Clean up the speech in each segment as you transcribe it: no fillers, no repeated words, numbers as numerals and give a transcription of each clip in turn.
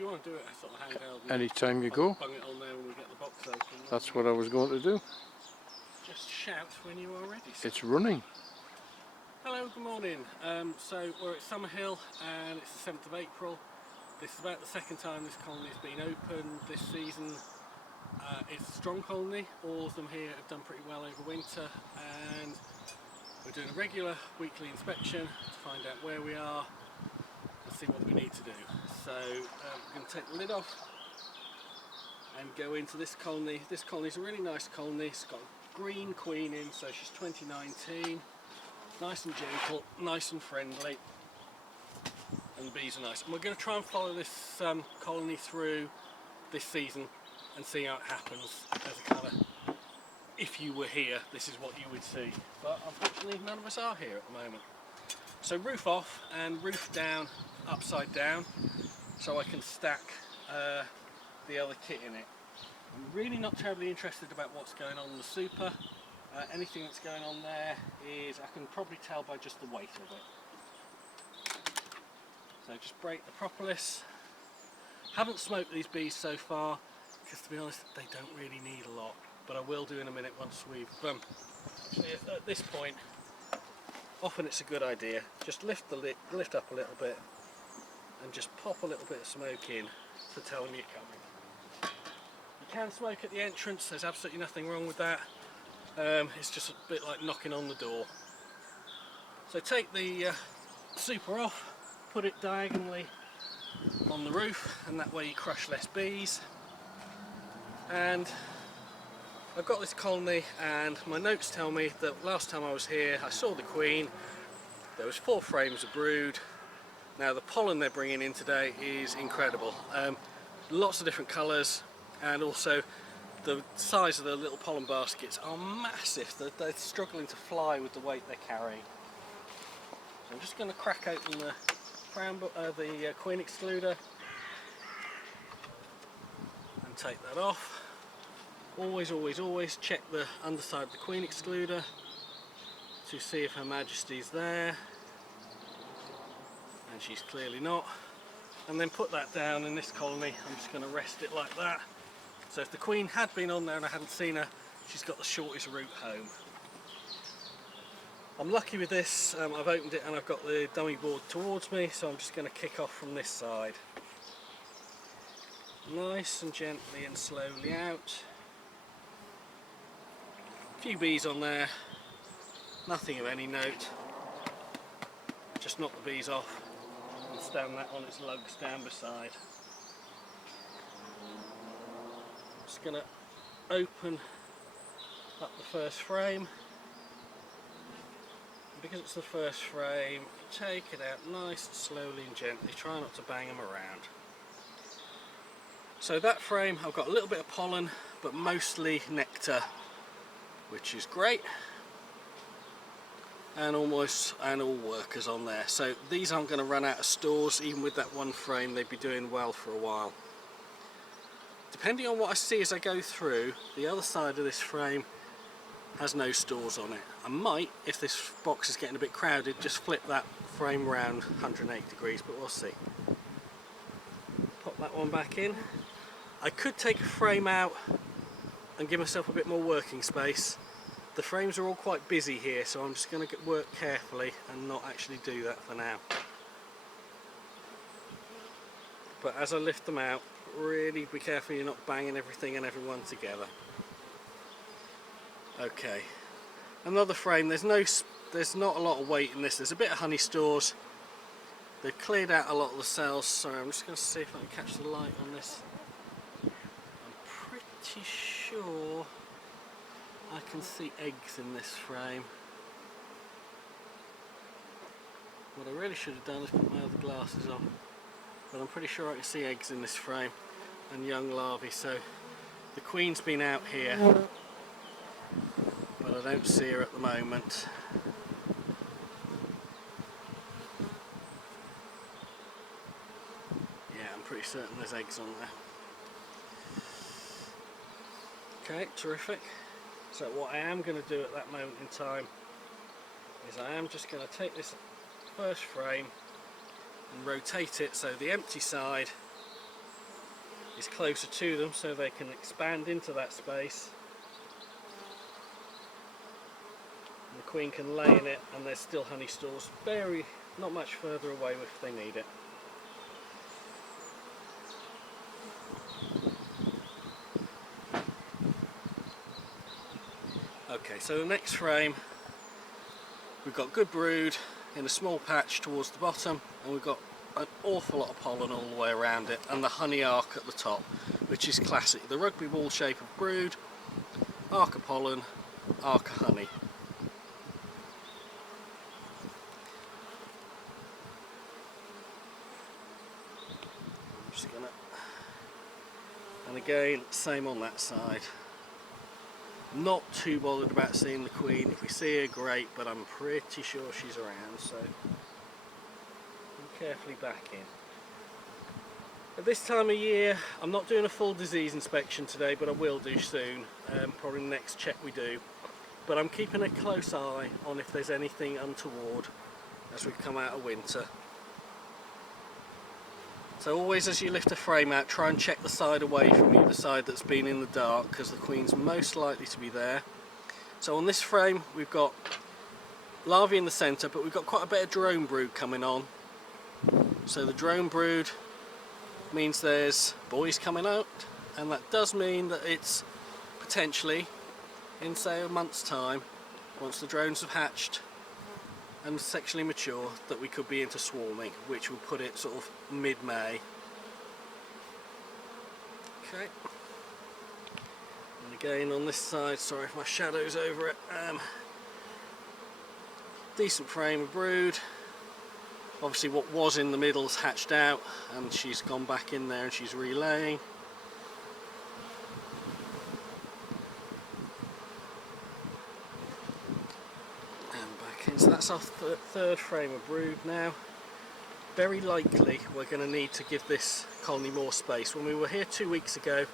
you want to do it sort of handheld, anytime you go. bung it on there when we get the box open. That's what I was going to do. Just shout when you are ready. It's running. Hello, good morning. So we're at Summerhill and it's the 7th of April. This is about the second time this colony's been opened this season. It's a strong colony. All of them here have done pretty well over winter, and we're doing a regular weekly inspection to find out where we are and see what we need to do. So we're going to take the lid off and go into this colony. This colony is a really nice colony. It's got a green queen in, so she's 2019. Nice and gentle, nice and friendly, and the bees are nice. And we're going to try and follow this colony through this season and see how it happens as a kind of, if you were here, this is what you would see. But unfortunately none of us are here at the moment. So roof off and roof down, upside down, so I can stack the other kit in it. I'm really not terribly interested about what's going on in the super. Anything that's going on there is, I can probably tell by just the weight of it. So just break the propolis. Haven't smoked these bees so far, because to be honest they don't really need a lot, but I will do in a minute once we've actually at this point often it's a good idea, just lift the lid, lift up a little bit and just pop a little bit of smoke in to tell them you're coming. You can smoke at the entrance, there's absolutely nothing wrong with that. It's just a bit like knocking on the door. So take the super off, put it diagonally on the roof, and that way you crush less bees. And I've got this colony, and my notes tell me that last time I was here I saw the queen. There was 4 frames of brood. Now the pollen they're bringing in today is incredible. Lots of different colours, and also the size of the little pollen baskets are massive. They're struggling to fly with the weight they're carrying. So I'm just going to crack open the queen excluder and take that off. Always, always, always check the underside of the queen excluder to see if Her Majesty's there, and she's clearly not. And then put that down in this colony. I'm just going to rest it like that. So if the queen had been on there and I hadn't seen her, she's got the shortest route home. I'm lucky with this, I've opened it and I've got the dummy board towards me, so I'm just going to kick off from this side. Nice and gently and slowly out. A few bees on there, nothing of any note. Just knock the bees off and stand that on its lugs down beside. Just going to open up the first frame. And because it's the first frame, take it out nice and slowly and gently. Try not to bang them around. So that frame, I've got a little bit of pollen, but mostly nectar, which is great. And all workers on there. So these aren't going to run out of stores. Even with that one frame, they'd be doing well for a while. Depending on what I see as I go through, the other side of this frame has no stores on it. I might, if this box is getting a bit crowded, just flip that frame round 180 degrees, but we'll see. Pop that one back in. I could take a frame out and give myself a bit more working space. The frames are all quite busy here, so I'm just going to work carefully and not actually do that for now. But as I lift them out, really be careful you're not banging everything and everyone together. Okay, another frame. There's not a lot of weight in this. There's a bit of honey stores. They've cleared out a lot of the cells. Sorry, I'm just going to see if I can catch the light on this. I'm pretty sure I can see eggs in this frame. What I really should have done is put my other glasses on. But I'm pretty sure I can see eggs in this frame and young larvae, so the queen's been out here, but I don't see her at the moment. Yeah, I'm pretty certain there's eggs on there. Okay, terrific. So what I am going to do at that moment in time is I am just going to take this first frame and rotate it so the empty side is closer to them so they can expand into that space. And the queen can lay in it, and there's still honey stores not much further away if they need it. Okay, so the next frame, we've got good brood in a small patch towards the bottom, and we've got an awful lot of pollen all the way around it, and the honey arc at the top, which is classic. The rugby ball shape of brood, arc of pollen, arc of honey. I'm just gonna, and again, same on that side. Not too bothered about seeing the queen. If we see her, great, but I'm pretty sure she's around, so carefully back in. At this time of year, I'm not doing a full disease inspection today, but I will do soon, probably the next check we do. But I'm keeping a close eye on if there's anything untoward as we come out of winter. So always as you lift a frame out, try and check the side away from you, the side that's been in the dark, because the queen's most likely to be there. So on this frame we've got larvae in the centre, but we've got quite a bit of drone brood coming on. So the drone brood means there's boys coming out, and that does mean that it's potentially, in say a month's time, once the drones have hatched and sexually mature, that we could be into swarming, which will put it sort of mid-May. Okay. And again on this side, sorry if my shadow's over it, decent frame of brood. Obviously what was in the middle's hatched out, and she's gone back in there and she's relaying. So that's our third frame of brood now. Very likely we're going to need to give this colony more space. When we were here 2 weeks ago,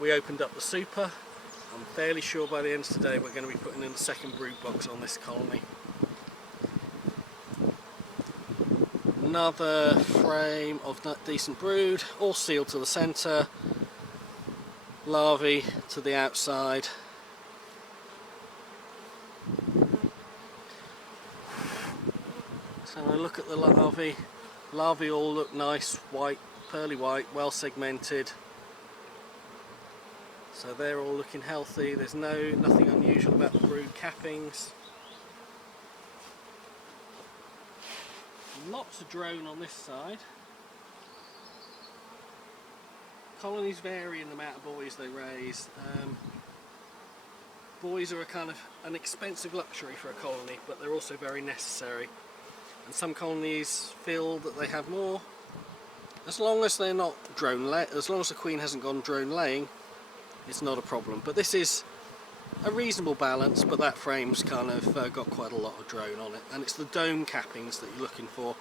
we opened up the super. I'm fairly sure by the end of today we're going to be putting in the second brood box on this colony. Another frame of decent brood, all sealed to the centre, larvae to the outside. So I look at the larvae. Larvae all look nice, white, pearly white, well segmented. So they're all looking healthy. There's nothing unusual about the brood cappings. Lots of drone on this side. Colonies vary in the amount of boys they raise. Boys are a kind of an expensive luxury for a colony, but they're also very necessary. And some colonies feel that they have more. As long as they're not as long as the queen hasn't gone drone laying, it's not a problem. But this is a reasonable balance, but that frame's kind of got quite a lot of drone on it, and it's the dome cappings that you're looking for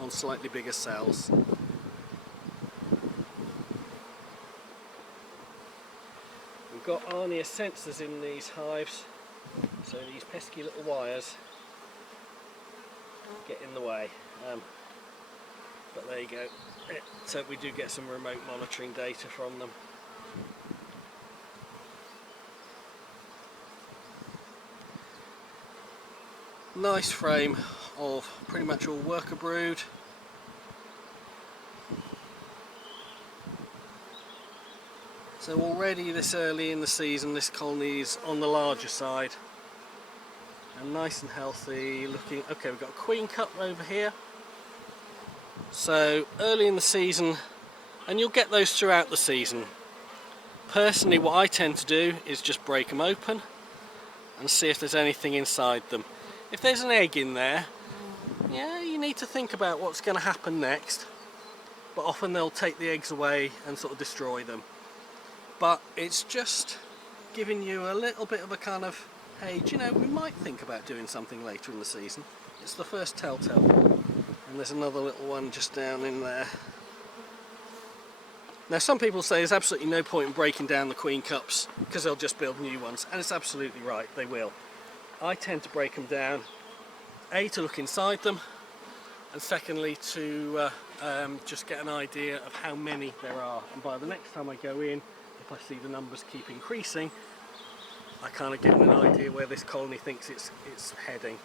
on slightly bigger cells. We've got Arnia sensors in these hives, so these pesky little wires get in the way, but there you go. So we do get some remote monitoring data from them. Nice frame of pretty much all worker brood. So already this early in the season this colony is on the larger side and nice and healthy looking. Okay, we've got a queen cup over here. So early in the season, and you'll get those throughout the season. Personally, what I tend to do is just break them open and see if there's anything inside them. If there's an egg in there, yeah, you need to think about what's going to happen next, but often they'll take the eggs away and sort of destroy them. But it's just giving you a little bit of a kind of, hey, do you know, we might think about doing something later in the season. It's the first telltale. And there's another little one just down in there. Now some people say there's absolutely no point in breaking down the queen cups because they'll just build new ones, and it's absolutely right, they will. I tend to break them down, A, to look inside them, and secondly to just get an idea of how many there are, and by the next time I go in, if I see the numbers keep increasing, I kind of get an idea where this colony thinks it's heading.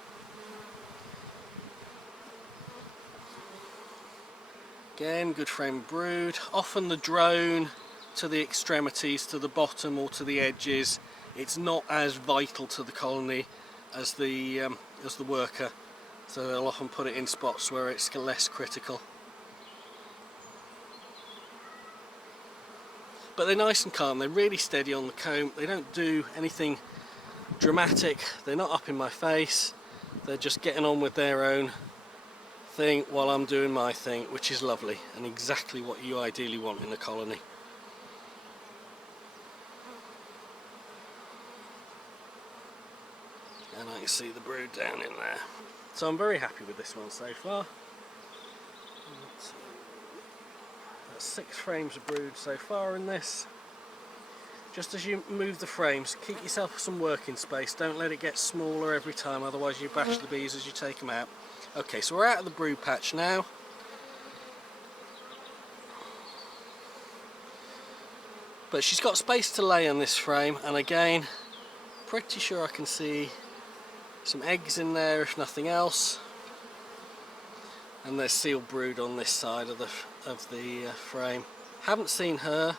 Again, good frame brood. Often the drone to the extremities, to the bottom or to the edges, it's not as vital to the colony as the worker, so they'll often put it in spots where it's less critical. But they're nice and calm, they're really steady on the comb, they don't do anything dramatic, they're not up in my face, they're just getting on with their own thing while I'm doing my thing, which is lovely and exactly what you ideally want in a colony. And I can see the brood down in there. So I'm very happy with this one so far. That's 6 frames of brood so far in this. Just as you move the frames, keep yourself some working space, don't let it get smaller every time, otherwise you bash the bees as you take them out. Okay, so we're out of the brood patch now. But she's got space to lay on this frame, and again, pretty sure I can see some eggs in there if nothing else. And there's sealed brood on this side of the frame. Haven't seen her,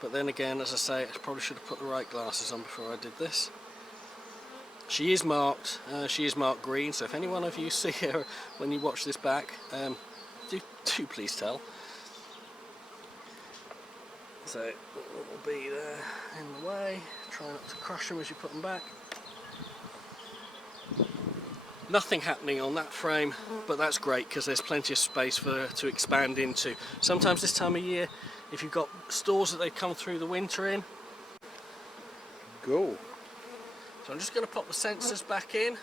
but then again, as I say, I probably should have put the right glasses on before I did this. She is marked green, so if any one of you see her when you watch this back, do please tell. So it will be there in the way. Try not to crush them as you put them back. Nothing happening on that frame, but that's great because there's plenty of space for her to expand into. Sometimes this time of year, if you've got stores that they've come through the winter in. Go. So I'm just going to pop the sensors back in.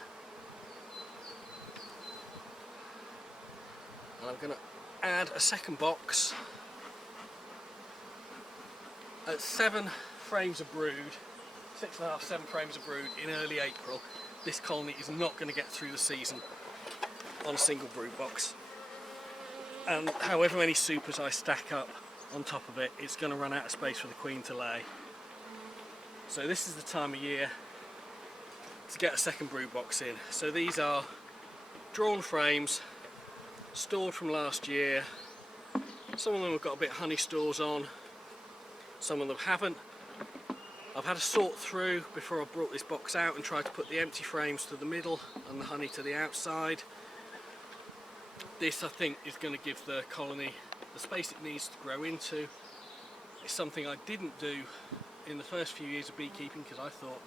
And I'm going to add a second box at 7 frames of brood, 6.5, 7 frames of brood in early April. This colony is not going to get through the season on a single brood box. And however many supers I stack up on top of it, it's going to run out of space for the queen to lay. So this is the time of year to get a second brood box in. So these are drawn frames, stored from last year. Some of them have got a bit of honey stores on, some of them haven't. I've had to sort through before I brought this box out and tried to put the empty frames to the middle and the honey to the outside. This, I think, is going to give the colony the space it needs to grow into. It's something I didn't do in the first few years of beekeeping because I thought,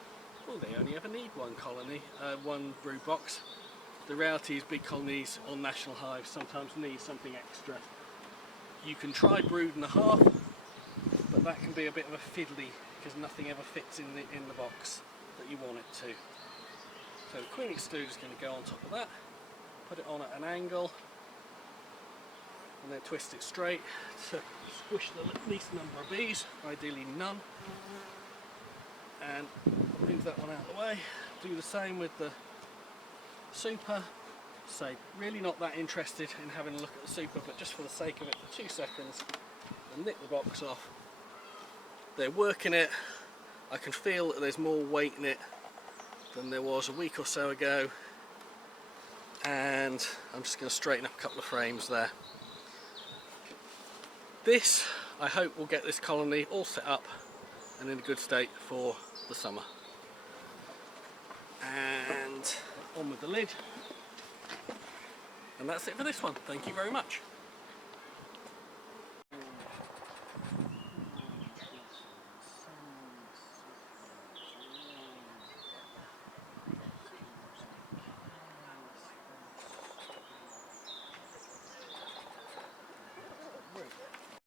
well, they only ever need one colony, one brood box. The reality is big colonies on national hives sometimes need something extra. You can try brood and a half, but that can be a bit of a fiddly because nothing ever fits in the box that you want it to. So the queen excluder is going to go on top of that, put it on at an angle, and then twist it straight to squish the least number of bees, ideally none. And move that one out of the way. Do the same with the super. So really not that interested in having a look at the super, but just for the sake of it, for 2 seconds, and nip the box off. They're working it. I can feel that there's more weight in it than there was a week or so ago, and I'm just going to straighten up a couple of frames there. This, I hope, will get this colony all set up and in a good state for the summer. And on with the lid. And that's it for this one. Thank you very much.